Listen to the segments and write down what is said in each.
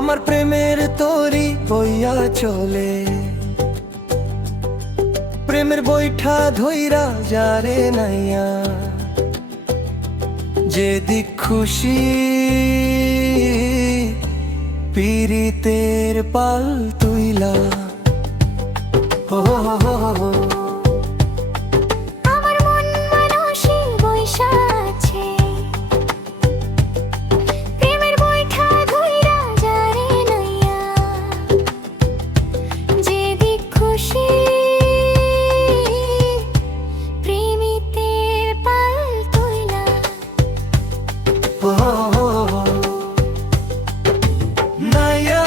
আমার প্রেমের তরি বইয়া চলে, প্রেমের বৈঠা ধইরা যারে নাইয়া, যেদিক খুশি পীড়িতের পাল তুইলা। হো হো হো হো হো। আমার মন মানসী বৈশা আছে, প্রেমের বৈঠা ধইরা যারে নাইয়া, যেদিক খুশি প্রেমিতের পাল তুইলা। হো হো হো হো। নাইয়া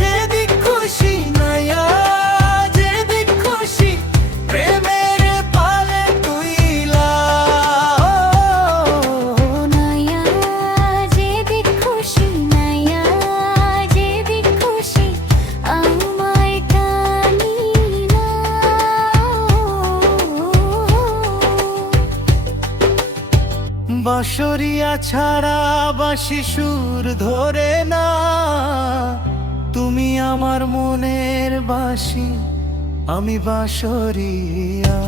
যেদিক খুশি, নাইয়া যেদিক খুশি, প্রেমের পালে তুইলা। নাইয়া যেদিক খুশি, নাইয়া যেদিক খুশি, আমায় টানিলা। বাঁশরিয়া ছাড়া বাঁশি সুর ধরে না, তুমি আমার মনের বাঁশি, আমি বাঁশরিয়া।